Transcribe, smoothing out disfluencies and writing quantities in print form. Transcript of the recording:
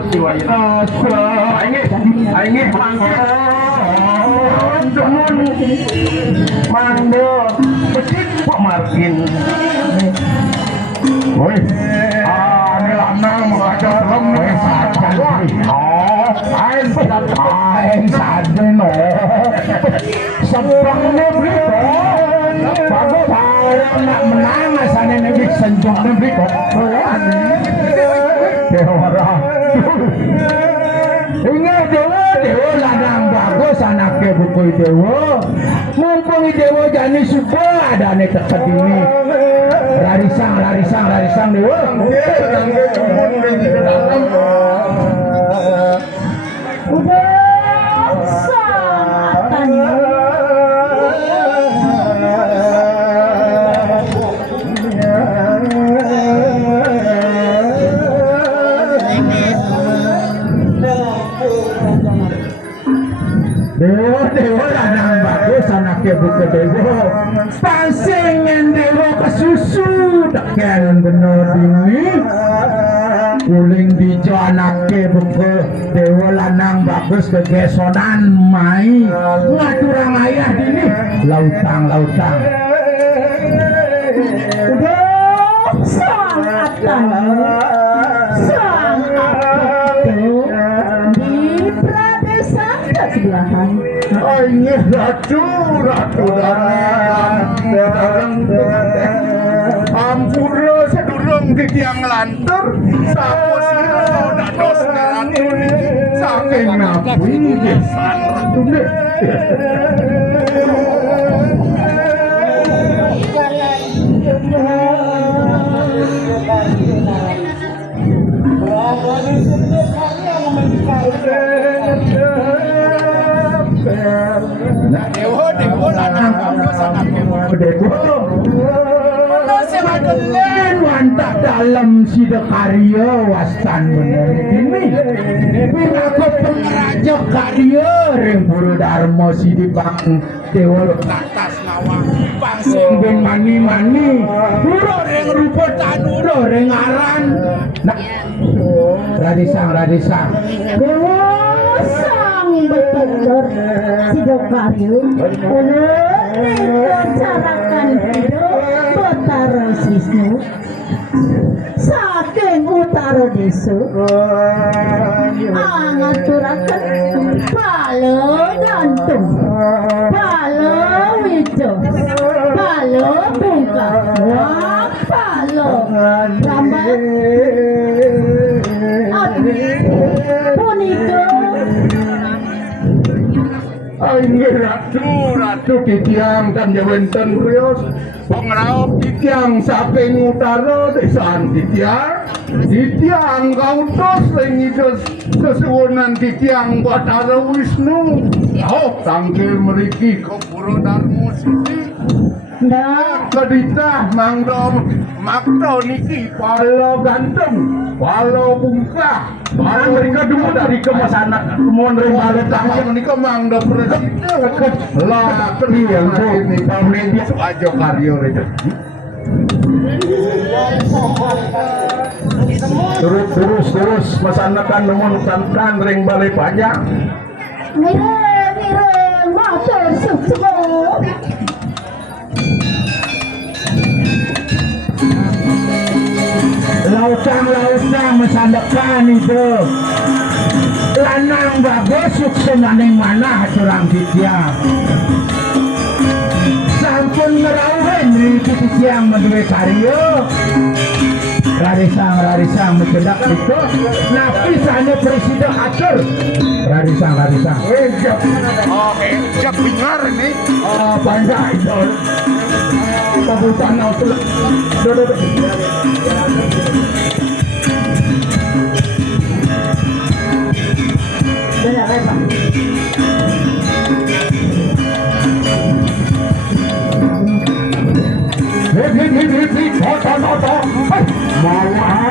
mesti wayang. Aing mando becik kok markin. Woi, ini lanang mengajar lemah saja. Aing sadar no. Seberangnya berita, bagus nak menang asane nabi senjung nabi kok. Dewa. Ingat dewa lanang bagus anaknya buku dewa. Mumpung dewa jani suka ada ane teket ini. Larisang dewa. Udah satan. Dewa lanang bagus anaknya buku dewa. Pasingan dewa kesusu tak keren bener ini. Kuling dijo anaknya buku dewa lanang bagus kegesonan mai ngaturang ayah dini lautang Udah satan. Di pradesa sebelahan. ini ratu ampura sedurung di tiang lantur sapu siro dados ratu saking nabi desan ratu Dewa lanang bagus anaknya Dewa mantap dalam sida karya wastan bener ini aku pengeraja karya ring buru dharma sidi bang dewa atas ngawang pangsing ben mani buru ring rupa tanuro ring aran nah radisang Dewa sang betul Sidokaryo merencanakan hidup Batara Sisnu saking utara desa angaturaken balo gantung balo wijo balo bungka balo rambat punika ini ratu titiang kan jawenten rios pengraup titiang saking utara desaan titiang kautos lengidos kesuwunan titiang Batara Wisnu tangkil meriki kepuro darmo siti ndak keditah makdo niki palo ganteng palo bungkah palo mereka dulu dari kemasanak kemudian dari balik tangan menika mangdo presiden lah terliang ini pamedi aja karyo rezeki terus masanakan memunutkan ring balai pajak mireng motor sukses lautang mesandakan itu lanang bagus sukses maning mana curang titiang sampun ngerauhen riki titiang menduwe karyo rarisang mencedak itu napi sana presiden atur rarisang jak bingar ini pandai dol kabutan autul benar Pak hei, mau